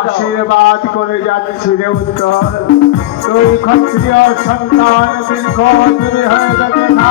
আশীর্বাদ করে যাচ্ছি রে উত্তর তুই ক্ষত্রিয় সন্তান